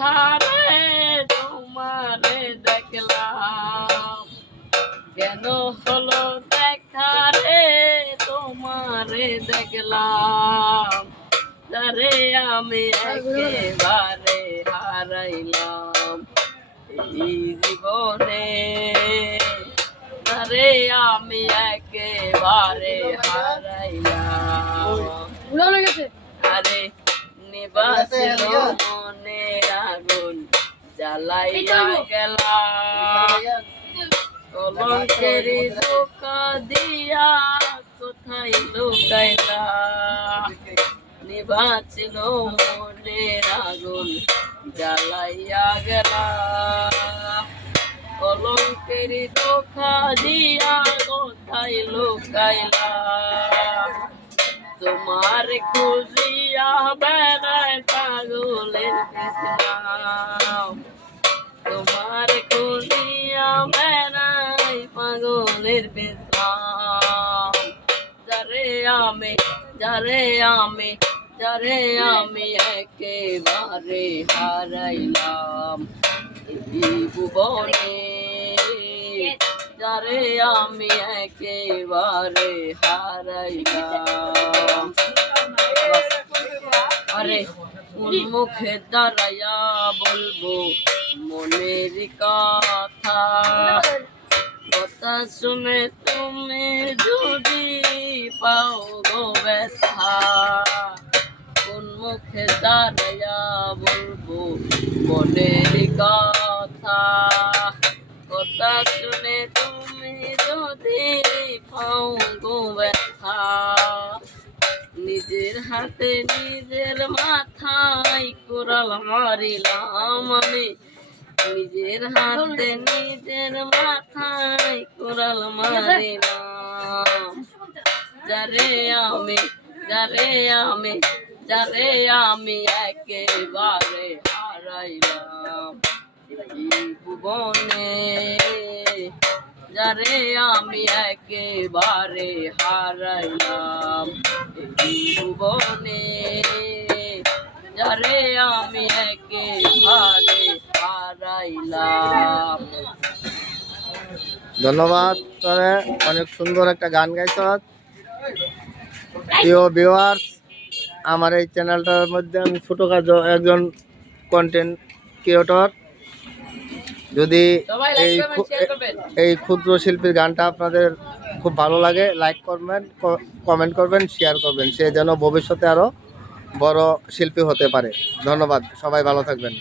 দেখা রে তোমারে দেখলাম, কেন হলো দেখা রে তোমারে দেখলাম, তারে আমি একেবারে হারাইলাম এই জীবনে, তারে আমি একেবারে হারাইলাম। আরে নিবাসিল মনের আগুন জ্বালাইয়া গেলাম, কলঙ্কের ধোঁকা দিয়া কোথায় লুকাইলা, নিবাসিল মনের আগুন জ্বালাইয়া গেলাম, কলঙ্কের ধোঁকা দিয়া কোথায় লুকাইলা, তোমার খুঁজিয়া বেড়ায় পাগলের পিছলাম, তোমার খুঁজিয়া বেড়ায় পাগলের পিছলাম, যারে আমি যারে আমি যারে আমি একেবারে হারাইলাম এই ভুবনে, যারে আমি একেবারে হারাইলাম। আরে কোন মুখে দাঁড়াইয়া বলবো মনের কথা, কথা শুনে তুমি যদি পাও গো ব্যথা, কোন মুখে দাঁড়াইয়া বলবো মনের কথা, কথা শুনে তুমি যদি পাও গো ব্যথা, নিজের হাতে নিজের মাথায় কোরাল মারিলাম আমি, নিজের হাতে নিজের মাথায় কোরাল মারিলাম, যারে আমি যারে আমি যারে আমি একেবারে হারাইলাম এই ভুবনে, যারে আমি একেবারে হারাইলাম এই ভুবনে, যারে আমি একেবারে হারাইলাম। ধন্যবাদ, তোরে অনেক সুন্দর একটা গান গাইছ। প্রিয় ভিউয়ার্স, আমার এই চ্যানেলটার মধ্যে আমি ছোটোখাটো একজন কন্টেন্ট ক্রিয়েটর। যদি এই ক্ষুদ্র শিল্পীর গানটা আপনাদের খুব ভালো লাগে, লাইক করবেন, কমেন্ট করবেন, শেয়ার করবেন, সে যেন ভবিষ্যতে আরও বড় শিল্পী হতে পারে। ধন্যবাদ, সবাই ভালো থাকবেন।